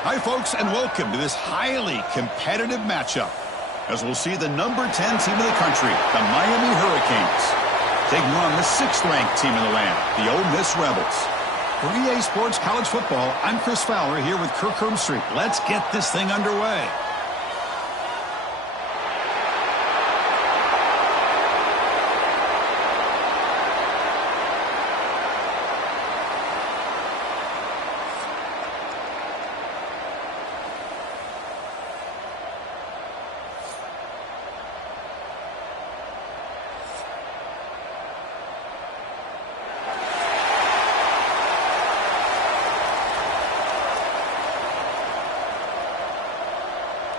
Hi, folks, and welcome to this highly competitive matchup as we'll see the number 10 team in the country, the Miami Hurricanes, taking on the 6th-ranked team in the land, the Ole Miss Rebels. For EA Sports College Football, I'm Chris Fowler here with Kirk Herbstreit. Let's get this thing underway.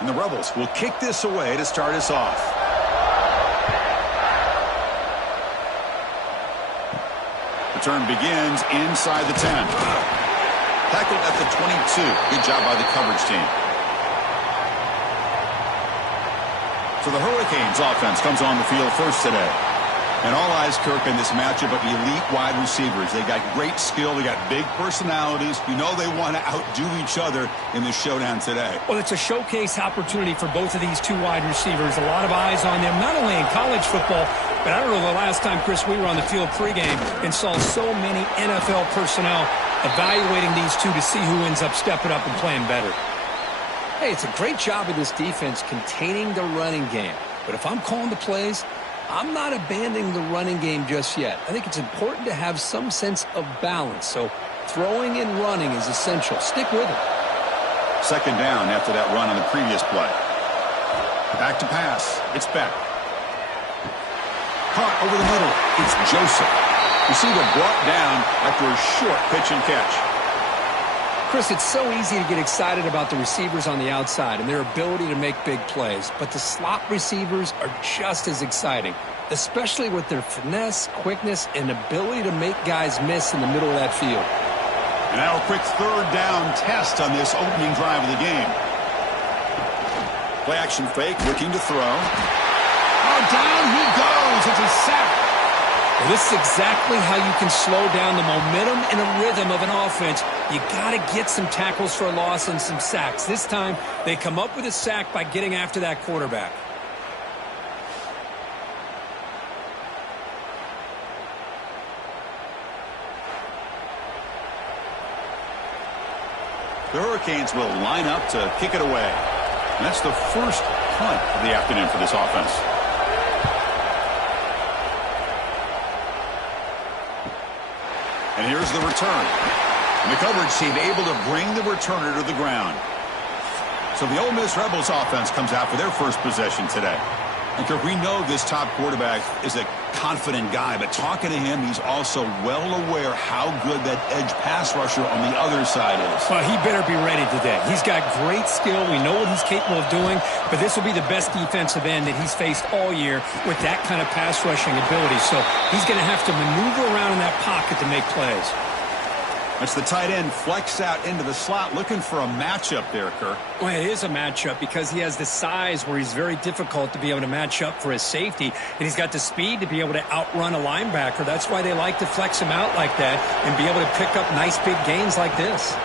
And the Rebels will kick this away to start us off. Return begins inside the 10. Tackled at the 22. Good job by the coverage team. So the Hurricanes offense comes on the field first today. And all eyes, Kirk, in this matchup of elite wide receivers. They got great skill. They got big personalities. You know they want to outdo each other in this showdown today. Well, it's a showcase opportunity for both of these two wide receivers. A lot of eyes on them, not only in college football, but I don't know the last time, Chris, we were on the field pregame and saw so many NFL personnel evaluating these two to see who ends up stepping up and playing better. Hey, it's a great job of this defense containing the running game. But if I'm calling the plays, I'm not abandoning the running game just yet. I think it's important to have some sense of balance. So throwing and running is essential. Stick with it. Second down after that run on the previous play. Back to pass. It's Beck. Caught over the middle. It's Joseph. Receiver brought down after a short pitch and catch. Chris, it's so easy to get excited about the receivers on the outside and their ability to make big plays, but the slot receivers are just as exciting, especially with their finesse, quickness, and ability to make guys miss in the middle of that field. And now a quick third down test on this opening drive of the game. Play action fake, looking to throw. Oh, down he goes. It's a sack. Well, this is exactly how you can slow down the momentum and a rhythm of an offense. You got to get some tackles for a loss and some sacks. This time, they come up with a sack by getting after that quarterback. The Hurricanes will line up to kick it away. And that's the first punt of the afternoon for this offense. And here's the return. And the coverage team able to bring the returner to the ground. So the Ole Miss Rebels offense comes out for their first possession today. And Kirk, we know this top quarterback is a confident guy, but talking to him, he's also well aware how good that edge pass rusher on the other side is. Well, he better be ready today. He's got great skill. We know what he's capable of doing, but this will be the best defensive end that he's faced all year with that kind of pass rushing ability. So he's going to have to maneuver around in that pocket to make plays. That's the tight end flexed out into the slot, looking for a matchup there, Kirk. Well, it is a matchup because he has the size where he's very difficult to be able to match up for his safety, and he's got the speed to be able to outrun a linebacker. That's why they like to flex him out like that and be able to pick up nice big gains like this.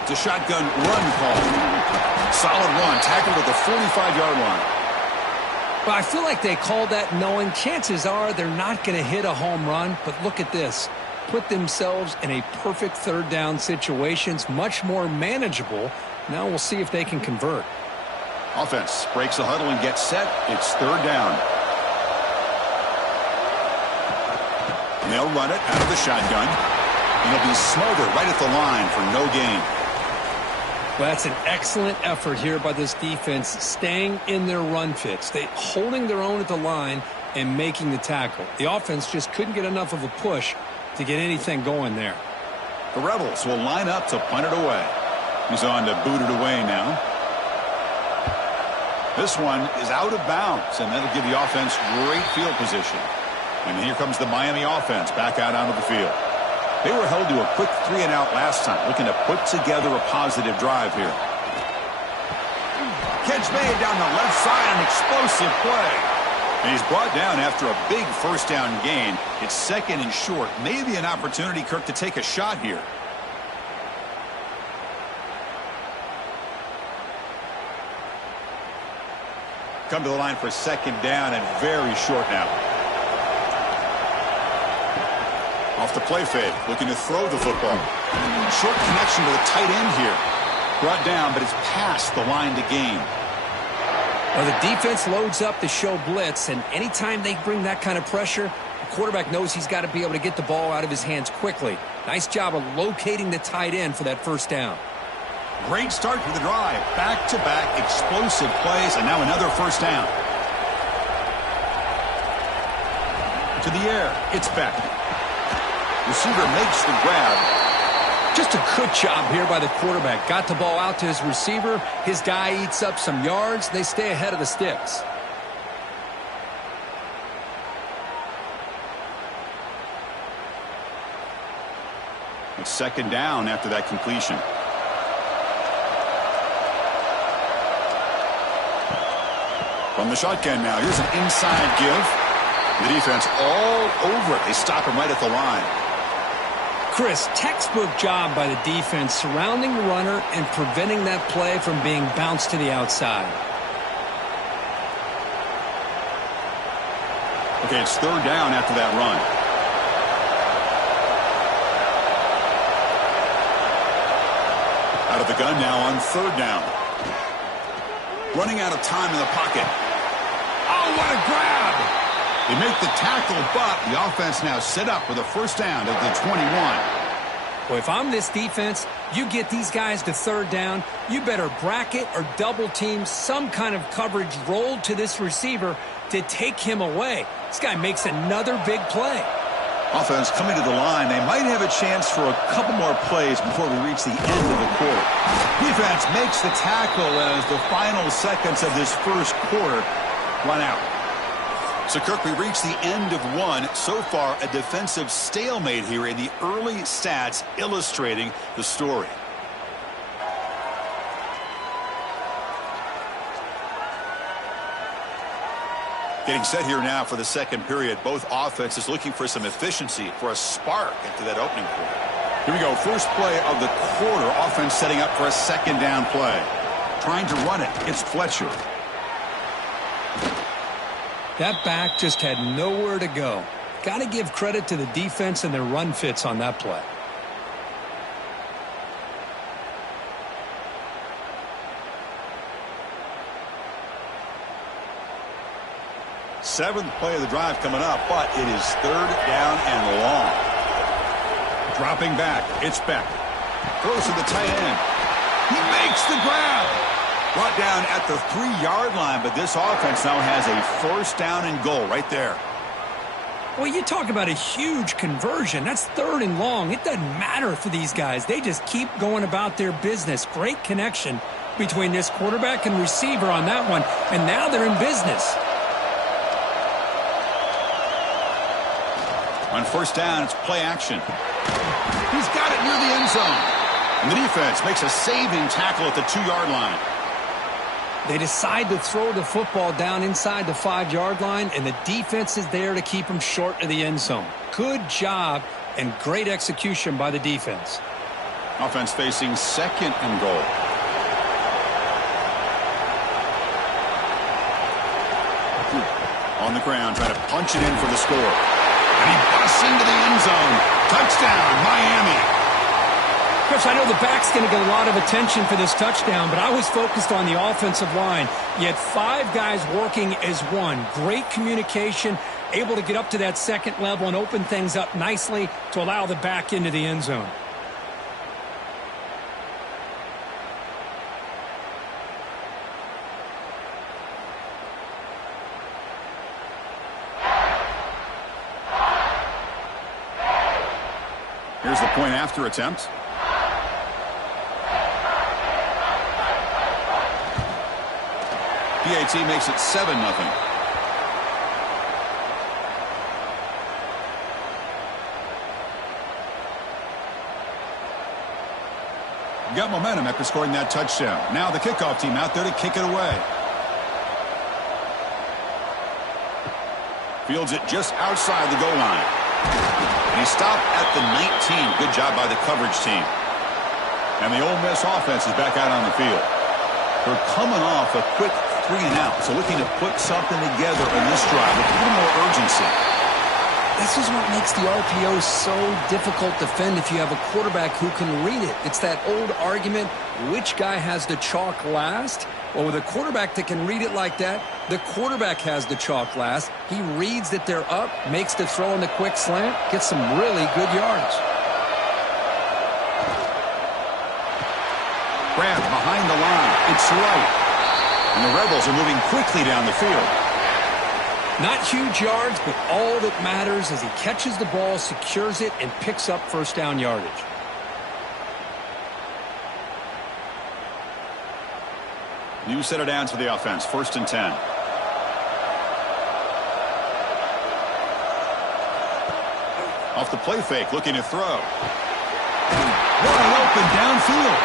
It's a shotgun run call. Solid run, tackled at the 45-yard line. Well, I feel like they called that knowing chances are they're not going to hit a home run, but look at this. Put themselves in a perfect third down situations, much more manageable. Now we'll see if they can convert. Offense breaks the huddle and gets set. It's third down. And they'll run it out of the shotgun. And it'll be smothered right at the line for no gain. Well, that's an excellent effort here by this defense, staying in their run fits. They holding their own at the line and making the tackle. The offense just couldn't get enough of a push to get anything going there. The Rebels will line up to punt it away. He's on to boot it away now. This one is out of bounds, and that'll give the offense great field position. And here comes the Miami offense back out onto the field. They were held to a quick 3-and-out last time, looking to put together a positive drive here. Catch made down the left side, an explosive play. And he's brought down after a big first down gain. It's second and short. Maybe an opportunity, Kirk, to take a shot here. come to the line for second down and very short now. Off the play fake, looking to throw the football. Short connection to the tight end here. Brought down, but it's past the line to gain. Well, the defense loads up to show blitz, and anytime they bring that kind of pressure, the quarterback knows he's got to be able to get the ball out of his hands quickly. Nice job of locating the tight end for that first down. Great start to the drive. Back-to-back explosive plays, and now another first down. To the air, it's Beck. Receiver makes the grab. Just a good job here by the quarterback. Got the ball out to his receiver. His guy eats up some yards. They stay ahead of the sticks. It's second down after that completion. From the shotgun now. Here's an inside give. The defense all over it. They stop him right at the line. Chris, textbook job by the defense surrounding the runner and preventing that play from being bounced to the outside. Okay, it's third down after that run. Out of the gun now on third down. Running out of time in the pocket. Oh, what a grab! They make the tackle, but the offense now set up with a first down at the 21. Well, if I'm this defense, you get these guys to third down, you better bracket or double team some kind of coverage rolled to this receiver to take him away. This guy makes another big play. Offense coming to the line. They might have a chance for a couple more plays before we reach the end of the quarter. Defense makes the tackle as the final seconds of this first quarter run out. So, Kirk, we reach the end of one. So far, a defensive stalemate here in the early stats illustrating the story. Getting set here now for the second period. Both offenses looking for some efficiency, for a spark into that opening quarter. Here we go. First play of the quarter. Offense setting up for a second down play. Trying to run it. It's Fletcher. That back just had nowhere to go. Got to give credit to the defense and their run fits on that play. Seventh play of the drive coming up, but it is third down and long. Dropping back, it's Beck. Throws to the tight end. He makes the grab. Brought down at the 3-yard line, but this offense now has a first down and goal right there. Well, you talk about a huge conversion. That's third and long. It doesn't matter for these guys. They just keep going about their business. Great connection between this quarterback and receiver on that one, and now they're in business. On first down, it's play action. He's got it near the end zone. And the defense makes a saving tackle at the 2-yard line. They decide to throw the football down inside the 5-yard line, and the defense is there to keep them short of the end zone. Good job and great execution by the defense. Offense facing second and goal. On the ground, trying to punch it in for the score. And he busts into the end zone. Touchdown, Miami. Chris, I know the back's going to get a lot of attention for this touchdown, but I was focused on the offensive line. You had 5 guys working as one. Great communication, able to get up to that second level and open things up nicely to allow the back into the end zone. Here's the point after attempt. PAT makes it 7-0. Got momentum after scoring that touchdown. Now the kickoff team out there to kick it away. Fields it just outside the goal line. And he stopped at the 19. Good job by the coverage team. And the Ole Miss offense is back out on the field. They're coming off a quick 3 and out, so looking to put something together in this drive with a little more urgency. This is what makes the RPO so difficult to defend if you have a quarterback who can read it. It's that old argument, which guy has the chalk last? Well, with a quarterback that can read it like that, the quarterback has the chalk last. He reads that they're up, makes the throw in the quick slant, gets some really good yards. Grabbed behind the line. It's right. And the Rebels are moving quickly down the field. Not huge yards, but all that matters is he catches the ball, secures it, and picks up first down yardage. New set it down to the offense. 1st and 10. Off the play fake, looking to throw. Wide open downfield.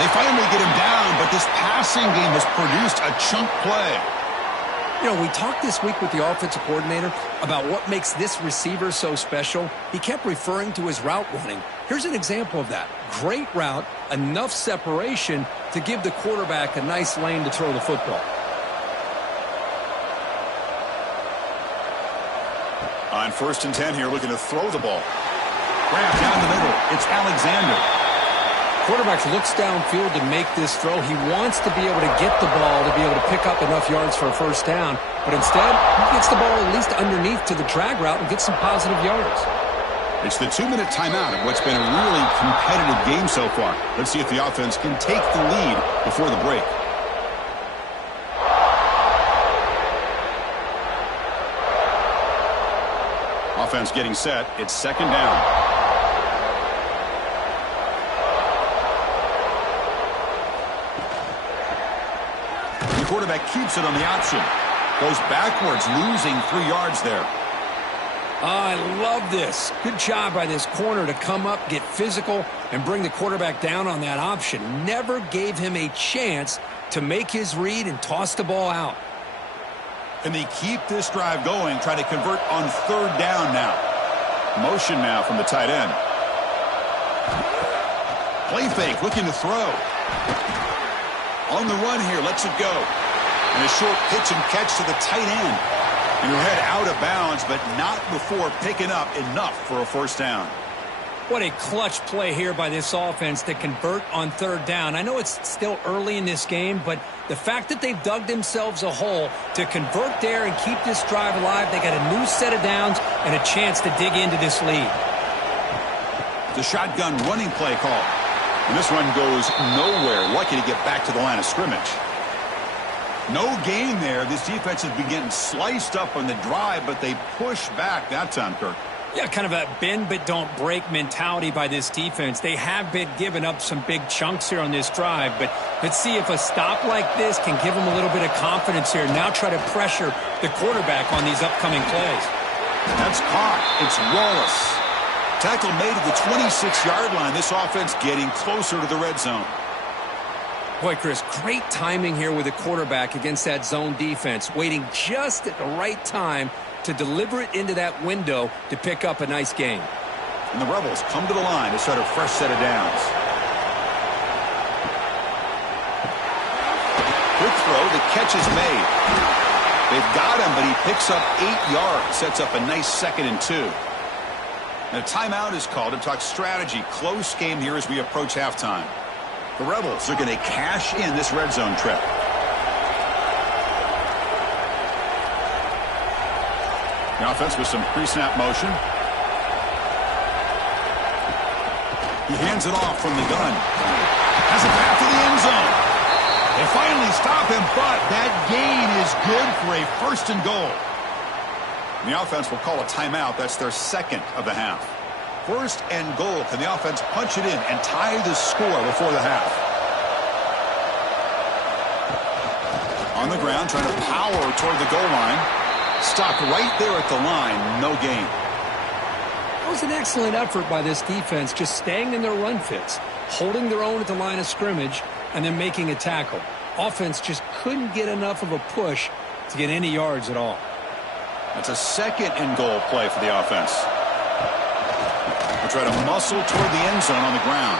They finally get him down, but this passing game has produced a chunk play. You know, we talked this week with the offensive coordinator about what makes this receiver so special. He kept referring to his route running. Here's an example of that. Great route, enough separation to give the quarterback a nice lane to throw the football. On 1st and 10 here, looking to throw the ball. Grab down the middle. It's Alexander. Quarterback looks downfield to make this throw. He wants to be able to get the ball to be able to pick up enough yards for a first down. But instead, he gets the ball at least underneath to the drag route and gets some positive yards. It's the 2-minute timeout of what's been a really competitive game so far. Let's see if the offense can take the lead before the break. Offense getting set. It's 2nd down. The quarterback keeps it on the option. Goes backwards, losing 3 yards there. I love this. Good job by this corner to come up, get physical, and bring the quarterback down on that option. Never gave him a chance to make his read and toss the ball out. And they keep this drive going, try to convert on 3rd down now. Motion now from the tight end. Play fake, looking to throw. On the run here, lets it go. And a short pitch and catch to the tight end. And your head out of bounds, but not before picking up enough for a first down. What a clutch play here by this offense to convert on 3rd down. I know it's still early in this game, but the fact that they've dug themselves a hole to convert there and keep this drive alive, they got a new set of downs and a chance to dig into this lead. The shotgun running play call. And this run goes nowhere. Lucky to get back to the line of scrimmage. No gain there. This defense has been getting sliced up on the drive, but they push back that time, Kirk. Yeah, kind of a bend but don't break mentality by this defense. They have been giving up some big chunks here on this drive, but let's see if a stop like this can give them a little bit of confidence here. Now try to pressure the quarterback on these upcoming plays. That's caught. It's Wallace. Tackle made at the 26-yard line. This offense getting closer to the red zone. Boy, Chris, great timing here with the quarterback against that zone defense, waiting just at the right time to deliver it into that window to pick up a nice gain. And the Rebels come to the line to start a fresh set of downs. Quick throw, the catch is made. They've got him, but he picks up 8 yards, sets up a nice 2nd and 2. And a timeout is called to talk strategy. Close game here as we approach halftime. The Rebels are going to cash in this red zone trip. The offense with some pre-snap motion. He hands it off from the gun. Has it back to the end zone. They finally stop him, but that gain is good for a 1st and goal. And the offense will call a timeout. That's their 2nd of the half. 1st and goal. Can the offense punch it in and tie the score before the half? On the ground, trying to power toward the goal line. Stopped right there at the line. No gain. That was an excellent effort by this defense, just staying in their run fits, holding their own at the line of scrimmage, and then making a tackle. Offense just couldn't get enough of a push to get any yards at all. That's a 2nd and goal play for the offense. They'll try to muscle toward the end zone on the ground.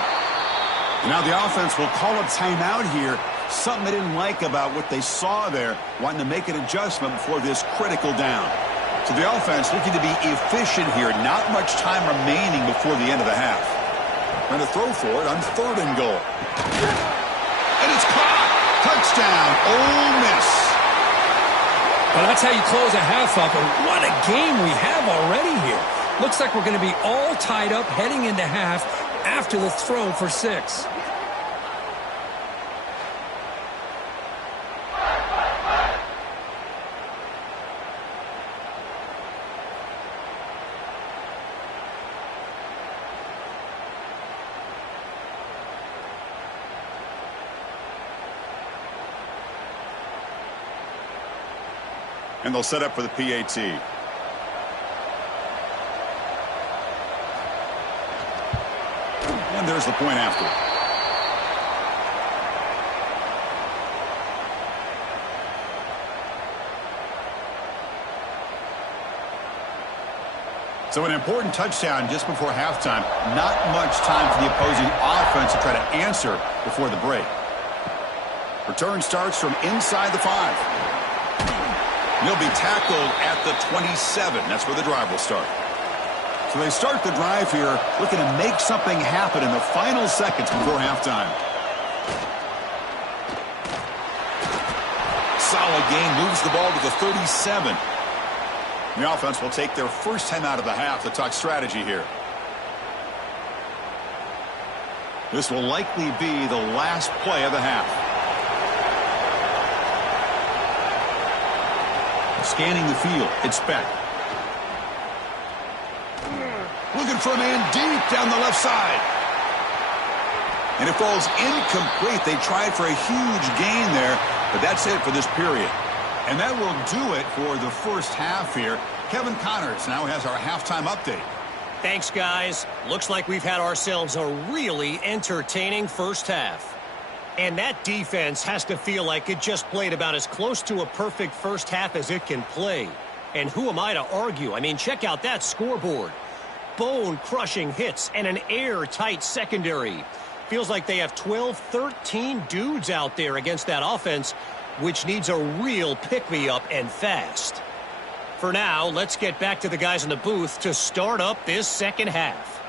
And now the offense will call a timeout here. Something they didn't like about what they saw there, wanting to make an adjustment before this critical down. So the offense looking to be efficient here. Not much time remaining before the end of the half. Trying to throw for it on 3rd and goal. And it's caught. Touchdown, Ole Miss. Well, that's how you close a half up, and what a game we have already here. Looks like we're going to be all tied up heading into half after the throw for 6. And they'll set up for the PAT. And there's the point after. So an important touchdown just before halftime. Not much time for the opposing offense to try to answer before the break. Return starts from inside the 5. He'll be tackled at the 27. That's where the drive will start. So they start the drive here looking to make something happen in the final seconds before halftime. Solid gain, moves the ball to the 37. The offense will take their first time out of the half to talk strategy here. This will likely be the last play of the half. Scanning the field, it's Beck. Looking for a man deep down the left side. And it falls incomplete. They tried for a huge gain there, but that's it for this period. And that will do it for the first half here. Kevin Connors now has our halftime update. Thanks, guys. Looks like we've had ourselves a really entertaining first half. And that defense has to feel like it just played about as close to a perfect first half as it can play. And who am I to argue? I mean, check out that scoreboard. Bone-crushing hits and an airtight secondary. Feels like they have 12, 13 dudes out there against that offense, which needs a real pick-me-up and fast. For now, let's get back to the guys in the booth to start up this second half.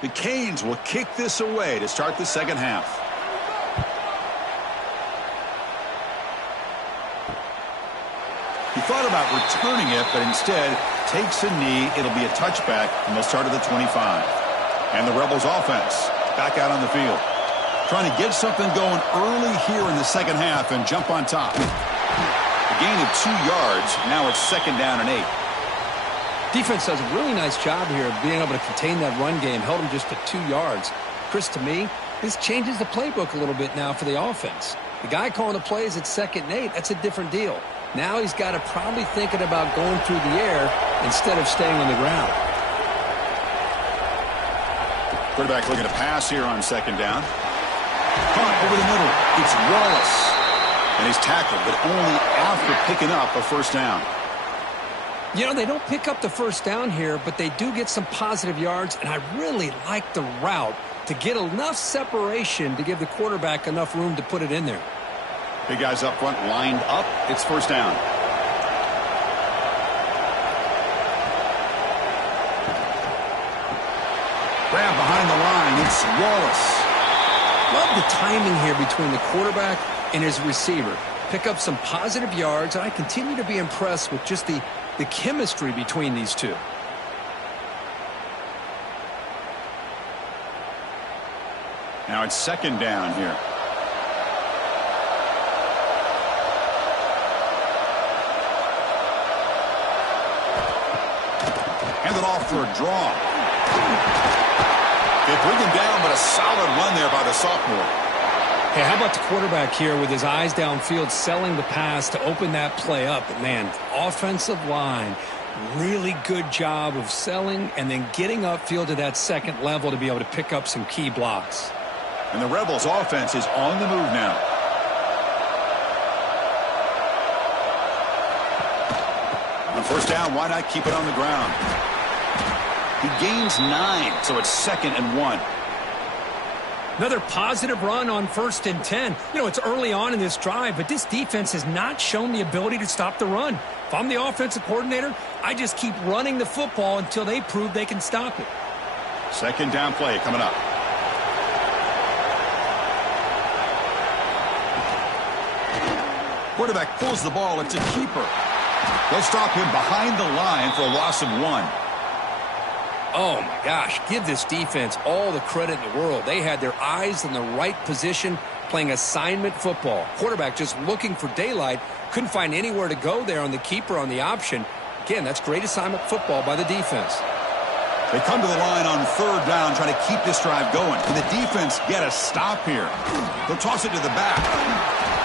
The Canes will kick this away to start the second half. He thought about returning it, but instead takes a knee. It'll be a touchback, and they'll start at the 25. And the Rebels offense back out on the field. Trying to get something going early here in the second half and jump on top. A gain of 2 yards. Now it's 2nd down and 8. Defense does a really nice job here of being able to contain that run game. Held him just to 2 yards. Chris, to me, this changes the playbook a little bit now for the offense. The guy calling the plays at 2nd and 8, that's a different deal. Now he's got to probably thinking about going through the air instead of staying on the ground. Quarterback looking to pass here on 2nd down. Caught over the middle. It's Wallace. And he's tackled, but only after picking up a first down. You know, they don't pick up the first down here, but they do get some positive yards, and I really like the route to get enough separation to give the quarterback enough room to put it in there. Big guys up front lined up. It's first down. Grab behind the line. It's Wallace. Love the timing here between the quarterback and his receiver. Pick up some positive yards, and I continue to be impressed with just the chemistry between these two. Now it's 2nd down here. Handed off for a draw. They bring him down, but a solid run there by the sophomore. Hey, how about the quarterback here with his eyes downfield, selling the pass to open that play up? But, man, offensive line, really good job of selling and then getting upfield to that second level to be able to pick up some key blocks. And the Rebels offense is on the move now. On first down, why not keep it on the ground? He gains 9, so it's 2nd and 1. Another positive run on 1st and 10. You know, it's early on in this drive, but this defense has not shown the ability to stop the run. If I'm the offensive coordinator, I just keep running the football until they prove they can stop it. Second down play coming up. Quarterback pulls the ball. It's a keeper. They'll stop him behind the line for a loss of 1. Oh, my gosh. Give this defense all the credit in the world. They had their eyes in the right position playing assignment football. Quarterback just looking for daylight. Couldn't find anywhere to go there on the keeper on the option. Again, that's great assignment football by the defense. They come to the line on 3rd down trying to keep this drive going. Can the defense get a stop here? They'll toss it to the back.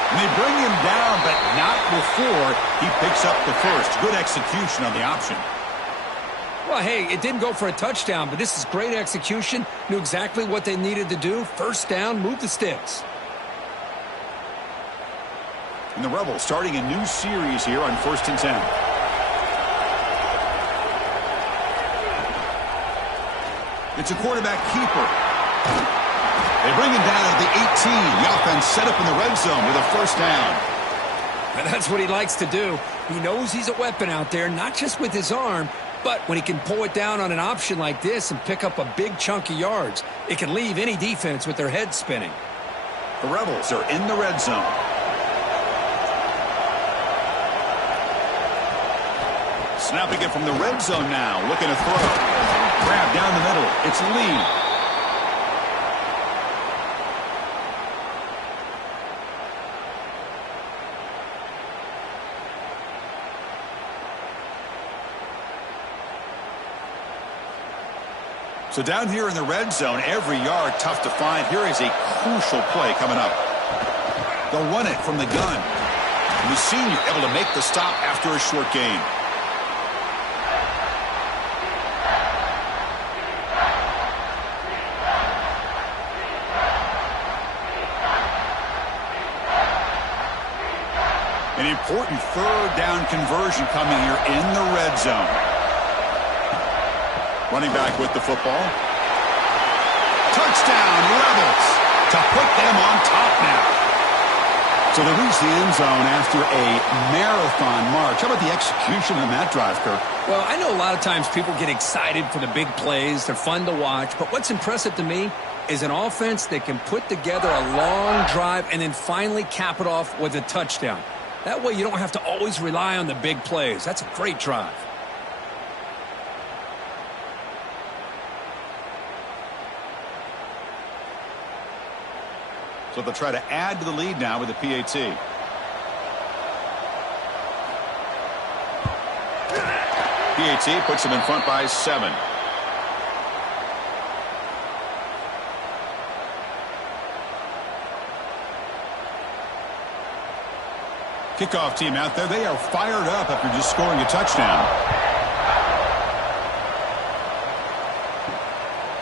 And they bring him down, but not before he picks up the first. Good execution on the option. Well, hey, it didn't go for a touchdown, but this is great execution. Knew exactly what they needed to do. 1st down, move the sticks. And the Rebels starting a new series here on 1st and 10. It's a quarterback keeper. They bring him down at the 18. The offense set up in the red zone with a 1st down. And that's what he likes to do. He knows he's a weapon out there, not just with his arm, but when he can pull it down on an option like this and pick up a big chunk of yards, it can leave any defense with their head spinning. The Rebels are in the red zone. Snapping it from the red zone now. Looking to throw. Grab down the middle. It's Lee. So down here in the red zone, every yard tough to find. Here is a crucial play coming up. They'll run it from the gun. And the senior able to make the stop after a short gain. An important 3rd down conversion coming here in the red zone. Running back with the football. Touchdown, Rebels, to put them on top now. So they reach the end zone after a marathon march. How about the execution on that drive, Kirk? Well, I know a lot of times people get excited for the big plays. They're fun to watch. But what's impressive to me is an offense that can put together a long drive and then finally cap it off with a touchdown. That way you don't have to always rely on the big plays. That's a great drive. So they'll try to add to the lead now with the PAT. PAT puts them in front by 7. Kickoff team out there. They are fired up after just scoring a touchdown.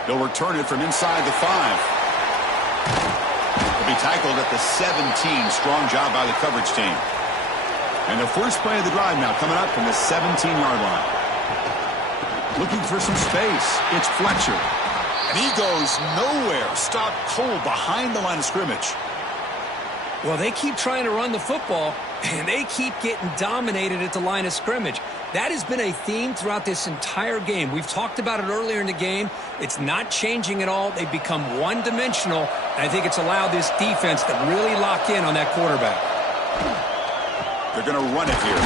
They'll return it from inside the 5. Be tackled at the 17. Strong job by the coverage team. And the first play of the drive now coming up from the 17-yard line. Looking for some space. It's Fletcher. And he goes nowhere. Stopped cold behind the line of scrimmage. Well, they keep trying to run the football, and they keep getting dominated at the line of scrimmage. That has been a theme throughout this entire game. We've talked about it earlier in the game. It's not changing at all. They've become one-dimensional, and I think it's allowed this defense to really lock in on that quarterback. They're going to run it here.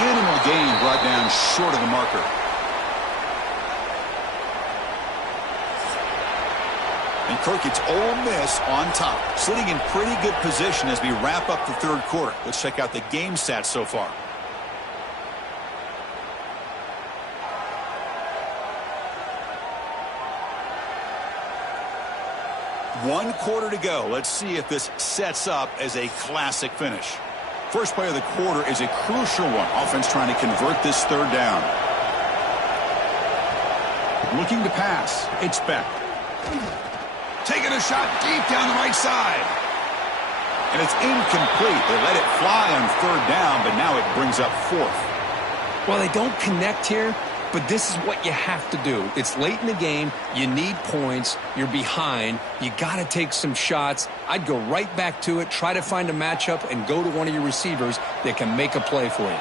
Minimal gain brought down short of the marker. And Kirk, it's Ole Miss on top, sitting in pretty good position as we wrap up the 3rd quarter. Let's check out the game stats so far. One quarter to go. Let's see if this sets up as a classic finish. First play of the quarter is a crucial one. Offense trying to convert this 3rd down. Looking to pass. It's Beck. Taking a shot deep down the right side. And it's incomplete. They let it fly on 3rd down, but now it brings up 4th. Well, they don't connect here. But this is what you have to do. It's late in the game. You need points. You're behind. You got to take some shots. I'd go right back to it, try to find a matchup, and go to one of your receivers that can make a play for you.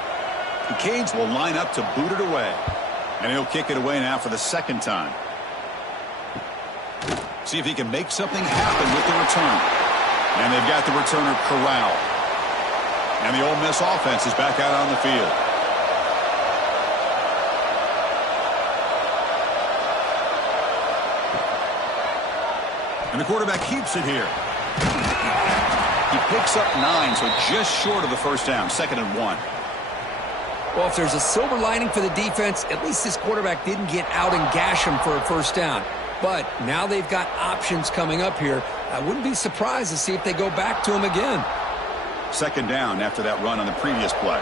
The Canes will line up to boot it away. And he'll kick it away now for the second time. See if he can make something happen with the return. And they've got the returner corralled. And the Ole Miss offense is back out on the field. And the quarterback keeps it here. He picks up 9, so just short of the first down, 2nd and 1. Well, if there's a silver lining for the defense, at least this quarterback didn't get out and gash him for a first down. But now they've got options coming up here. I wouldn't be surprised to see if they go back to him again. 2nd down after that run on the previous play.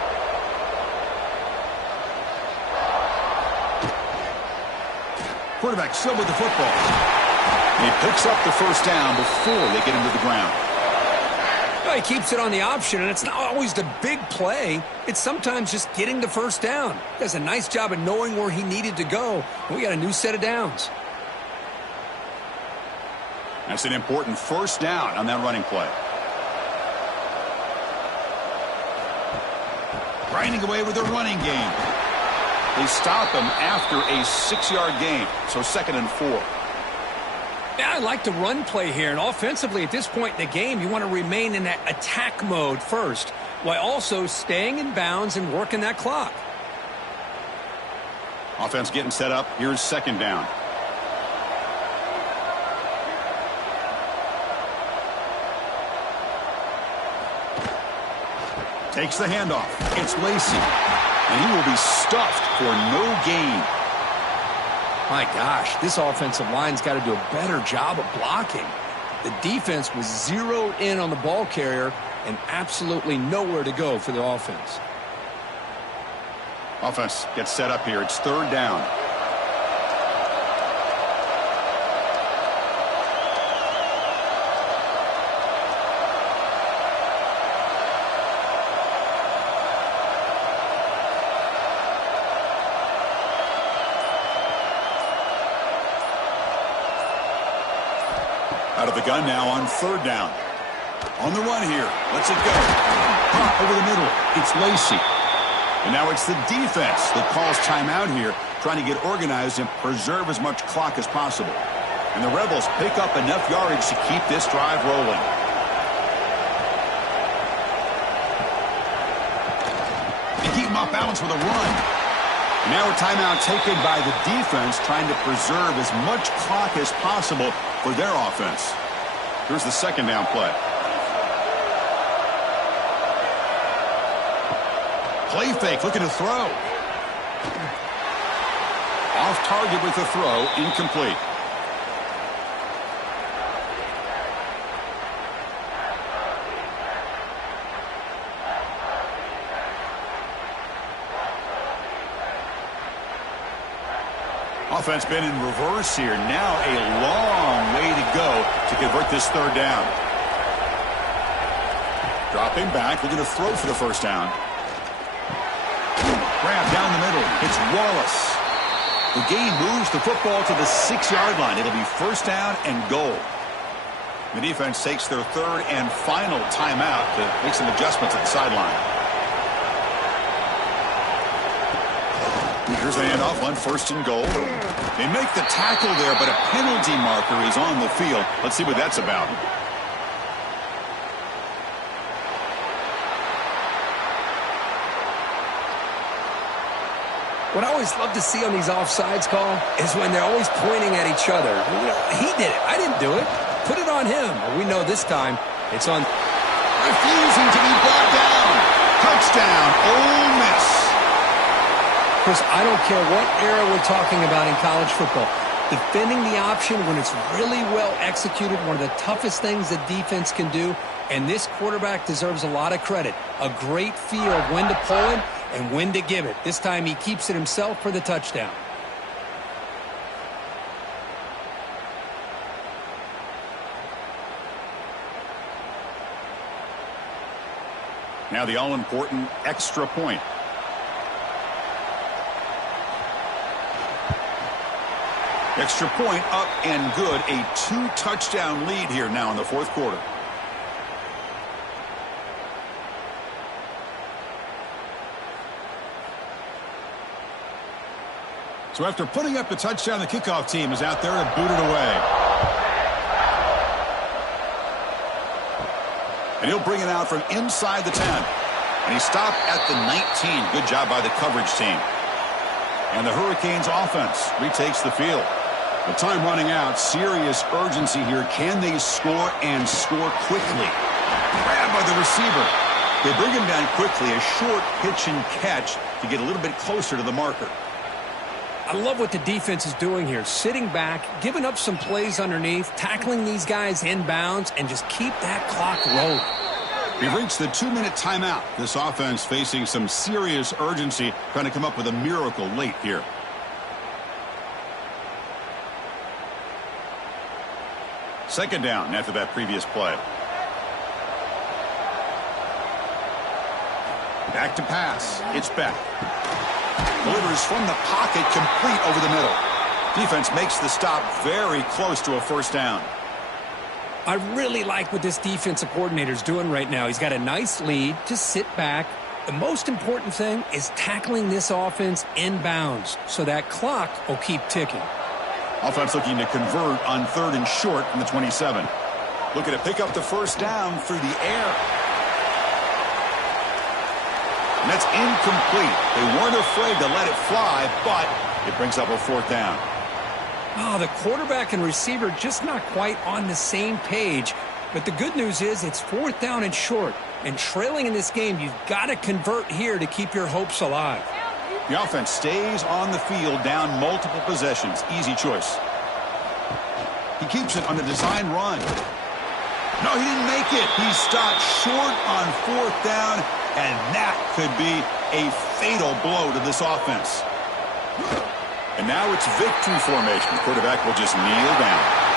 Quarterback still with the football. And he picks up the first down before they get him to the ground. Well, he keeps it on the option, and it's not always the big play. It's sometimes just getting the first down. He does a nice job of knowing where he needed to go. We got a new set of downs. That's an important first down on that running play. Grinding away with the running game. They stop him after a 6-yard gain, so 2nd and 4. Yeah, I like the run play here, and offensively at this point in the game, you want to remain in that attack mode first, while also staying in bounds and working that clock. Offense getting set up. Here's 2nd down. Takes the handoff. It's Lacey. And he will be stuffed for no gain. My gosh, this offensive line's got to do a better job of blocking. The defense was zeroed in on the ball carrier and absolutely nowhere to go for the offense. Offense gets set up here. It's 3rd down. Out of the gun now on 3rd down. On the run here. Let's it go. Pop over the middle. It's Lacey. And now it's the defense that calls timeout here, trying to get organized and preserve as much clock as possible. And the Rebels pick up enough yardage to keep this drive rolling. They keep him off balance with a run. And now a timeout taken by the defense, trying to preserve as much clock as possible for their offense. Here's the 2nd down play. Play fake, looking to throw. Off target with the throw, incomplete. Offense been in reverse here. Now a long way to go to convert this 3rd down. Dropping back, looking to throw for the first down. Grab down the middle. It's Wallace. The game moves the football to the 6-yard line. It'll be 1st down and goal. The defense takes their 3rd and final timeout to make some adjustments at the sideline. Here's the handoff on 1st and goal. They make the tackle there, but a penalty marker is on the field. Let's see what that's about. What I always love to see on these offsides call is when they're always pointing at each other. You know, he did it. I didn't do it. Put it on him. Well, we know this time it's on. Refusing to be brought down. Touchdown, Ole Miss. Chris, I don't care what era we're talking about in college football. Defending the option when it's really well executed, one of the toughest things the defense can do. And this quarterback deserves a lot of credit. A great feel of when to pull it and when to give it. This time he keeps it himself for the touchdown. Now the all-important extra point. Extra point up and good. A 2-touchdown lead here now in the fourth quarter. So after putting up the touchdown, the kickoff team is out there to boot it away. And he'll bring it out from inside the 10. And he stopped at the 19. Good job by the coverage team. And the Hurricanes offense retakes the field. The time running out. Serious urgency here. Can they score and score quickly? Grabbed by the receiver. They bring him down quickly. A short pitch and catch to get a little bit closer to the marker. I love what the defense is doing here. Sitting back, giving up some plays underneath, tackling these guys inbounds, and just keep that clock rolling. We've reached the 2-minute timeout. This offense facing some serious urgency, trying to come up with a miracle late here. Second down after that previous play. Back to pass. It's back. Delivers from the pocket, complete over the middle. Defense makes the stop very close to a first down. I really like what this defensive coordinator is doing right now. He's got a nice lead to sit back. The most important thing is tackling this offense inbounds so that clock will keep ticking. Offense looking to convert on 3rd and short from the 27. Looking to pick up the first down through the air. And that's incomplete. They weren't afraid to let it fly, but it brings up a 4th down. Oh, the quarterback and receiver just not quite on the same page. But the good news is it's 4th down and short. And trailing in this game, you've got to convert here to keep your hopes alive. The offense stays on the field down multiple possessions. Easy choice. He keeps it on the design run. No, he didn't make it. He stopped short on 4th down, and that could be a fatal blow to this offense. And now it's victory formation. The quarterback will just kneel down.